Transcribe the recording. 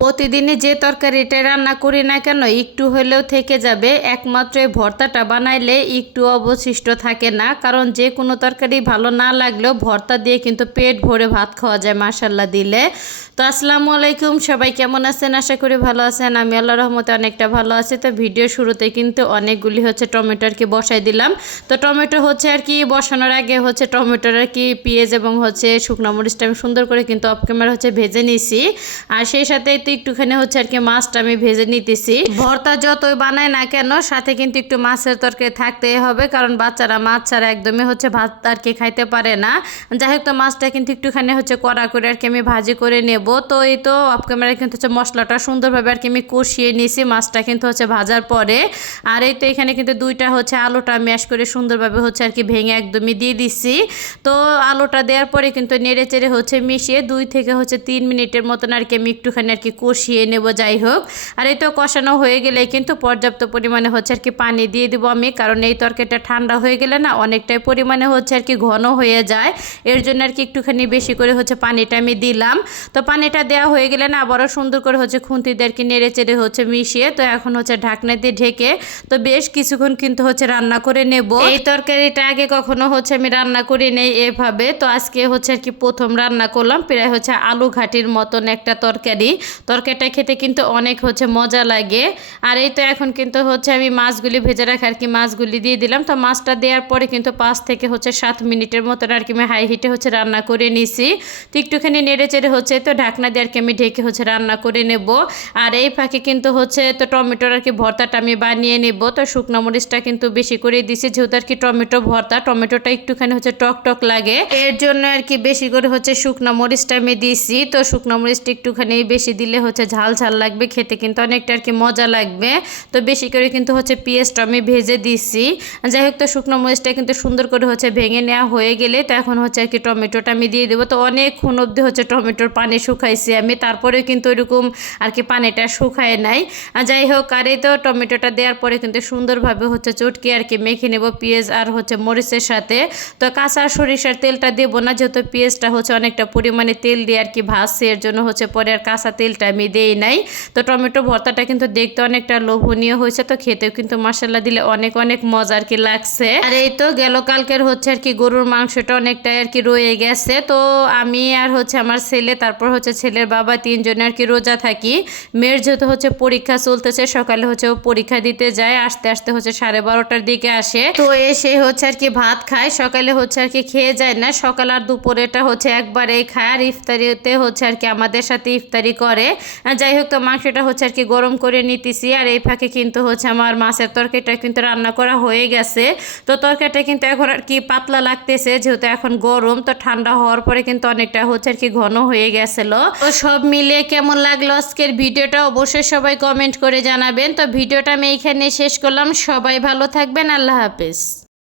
প্রতিদিনই যে তরকারিটা রান্না করি না কেন, একটু হলেও থেকে যাবে। একমাত্র ভর্তাটা বানাইলে একটু অবশিষ্ট থাকে না, কারণ যে কোনো তরকারি ভালো না লাগলেও ভর্তা দিয়ে কিন্তু পেট ভরে ভাত খাওয়া যায় মাসাল্লাহ দিলে। তো আসসালামু আলাইকুম, সবাই কেমন আছেন? আশা করি ভালো আছেন। আমি আল্লাহ রহমতে অনেকটা ভালো আছি। তো ভিডিও শুরুতে কিন্তু অনেকগুলি হচ্ছে টমেটো আর কি বসাই দিলাম। তো টমেটো হচ্ছে আর কি, বসানোর আগে হচ্ছে টমেটোর আর কি পেঁয়াজ এবং হচ্ছে শুকনো মরিচটা আমি সুন্দর করে কিন্তু অফ ক্যামেরা হচ্ছে ভেজে নিছি। আর সেই সাথে তো একটুখানি হচ্ছে আর কি মাছটা আমি ভেজে নিতেছি। ভর্তা যতই বানায় না কেন, সাথে কিন্তু একটু মাছের তরকারি থাকতেই হবে, কারণ বাচ্চারা মাছ ছাড়া একদমই হচ্ছে ভাত আর কি খাইতে পারে না। যাই হোক তো মাছটা কিন্তু একটুখানি হচ্ছে কড়া করে আর কি আমি ভাজি করে নেব। তো এই তো অফ ক্যামেরায় কিন্তু হচ্ছে মশলাটা সুন্দরভাবে আর কি আমি কষিয়ে নিয়েছি, মাছটা কিন্তু হচ্ছে ভাজার পরে। আর এই তো এখানে কিন্তু দুইটা হচ্ছে আলুটা ম্যাশ করে সুন্দরভাবে হচ্ছে আর কি ভেঙে একদমই দিয়ে দিচ্ছি তো আলুটা দেওয়ার পরে কিন্তু নেড়ে চেড়ে হচ্ছে মিশিয়ে দুই থেকে হচ্ছে তিন মিনিটের মতন আর কি আমি একটুখানি আর কি কষিয়ে নেব, যাই হোক। আর এই তো কষানো হয়ে গেলে কিন্তু পর্যাপ্ত পরিমাণে হচ্ছে আর কি পানি দিয়ে দেবো আমি, কারণ এই তরকারিটা ঠান্ডা হয়ে গেলে না অনেকটাই পরিমাণে হচ্ছে আর কি ঘন হয়ে যায়। এর জন্য আর কি একটুখানি বেশি করে হচ্ছে পানিটা আমি দিলাম। তো পানিটা দেওয়া হয়ে গেলে না আবারও সুন্দর করে হচ্ছে খুন্তি দিয়ে আর কি নেড়ে চেড়ে হচ্ছে মিশিয়ে তো এখন হচ্ছে ঢাকনা দিয়ে ঢেকে তো বেশ কিছুক্ষণ কিন্তু হচ্ছে রান্না করে নেব। এই তরকারিটা আগে কখনো হচ্ছে আমি রান্না করি নেই এভাবে। তো আজকে হচ্ছে আর কি প্রথম রান্না করলাম, প্রায় হচ্ছে আলু ঘাটির মতন একটা তরকারি। তরকারিটা খেতে কিন্তু অনেক হচ্ছে মজা লাগে। আর এই তো এখন কিন্তু হচ্ছে আমি মাছগুলি ভেজে রাখা আর কি মাছগুলি দিয়ে দিলাম। তো মাছটা দেওয়ার পরে কিন্তু পাঁচ থেকে হচ্ছে সাত মিনিটের মতন আর কি আমি হাই হিটে হচ্ছে রান্না করে নিছি। তো একটুখানি নেড়ে চেড়ে হচ্ছে তো ঢাকনা দিয়ে আর কি আমি ঢেকে হচ্ছে রান্না করে নেব। আর এই ফাঁকে কিন্তু হচ্ছে তো টমেটোর আর কি ভর্তাটা আমি বানিয়ে নেব। তো শুকনো মরিচটা কিন্তু বেশি করে দিছি। যেহেতু আর কি টমেটো ভর্তা, টমেটোটা একটুখানি হচ্ছে টক টক লাগে। এর জন্য আর কি বেশি করে হচ্ছে শুকনো মরিচটা আমি দিছি। তো শুকনো মরিচটা একটুখানি বেশি দিলে হচ্ছে ঝাল ঝাল লাগবে, খেতে কিন্তু অনেকটা আর কি মজা লাগবে। তো বেশি করে কিন্তু হচ্ছে পেঁয়াজটা আমি ভেজে দিছি। যাই হোক, তো শুকনো মরিচটা কিন্তু সুন্দর করে হচ্ছে ভেঙে নেওয়া হয়ে গেলে তো এখন হচ্ছে আর কি টমেটোটা আমি দিয়ে দেবো। তো অনেকক্ষণ অবধি হচ্ছে টমেটোর পানি শুকাইছি আমি তারপরে কিন্তু ওইরকম আর কি পানিটা শুকায় নাই। যাই হোক, আর এই তো টমেটোটা দেওয়ার পরে কিন্তু সুন্দরভাবে হচ্ছে চটকে আর কি মেখে নেব পেঁয়াজ আর হচ্ছে মরিচের সাথে। তো কাঁচা সরিষার তেলটা দেবো না, যেহেতু পেঁয়াজটা হচ্ছে অনেকটা পরিমাণে তেল দিয়ে আর কি ভাজছে, এর জন্য হচ্ছে পরে আর কাঁচা তেলটা আমি দেই নাই। তো টমেটো ভর্তাটা কিন্তু দেখতে অনেকটা লোভনীয় হয়েছে। তো খেতেও কিন্তু মশলা দিলে অনেক অনেক মজা আর কি লাগছে। আর এই তো গেল কালকের হচ্ছে আর কি গরুর মাংসটা অনেকটাই আর কি রয়ে গেছে। তো আমি আর হচ্ছে আমার ছেলে, তারপর হচ্ছে ছেলের বাবা তিনজনে আর কি রোজা থাকি। মেয়ের যেহেতু হচ্ছে পরীক্ষা চলতেছে, সকালে হচ্ছে ও পরীক্ষা দিতে যায়, আসতে আসতে হচ্ছে সাড়ে বারোটার দিকে আসে। তো এসে হচ্ছে আর কি ভাত খায়, সকালে হচ্ছে আর কি খেয়ে যায় না। সকাল আর দুপুরেটা হচ্ছে একবারেই খায়। আর ইফতারিতে হচ্ছে আর কি আমাদের সাথে ইফতারি করে। যাই হোক, তো মাংসটা হচ্ছে আর কি গরম করে নিতেছি। আর এই ফাঁকে কিন্তু হচ্ছে আমার মাছের তরকারিটা কিন্তু রান্না করা হয়ে গেছে। তো তরকারিটা কিন্তু এখন আর কি পাতলা লাগতেছে, যেহেতু এখন গরম, তো ঠান্ডা হওয়ার পরে কিন্তু অনেকটা হচ্ছে আর কি ঘন হয়ে গেছিল। তো সব মিলে কেমন লাগল আজকের ভিডিওটা? অবশ্যই সবাই কমেন্ট করে জানাবেন। তো ভিডিওটা আমি এইখানে শেষ করলাম। সবাই ভালো থাকবেন। আল্লাহ হাফেজ।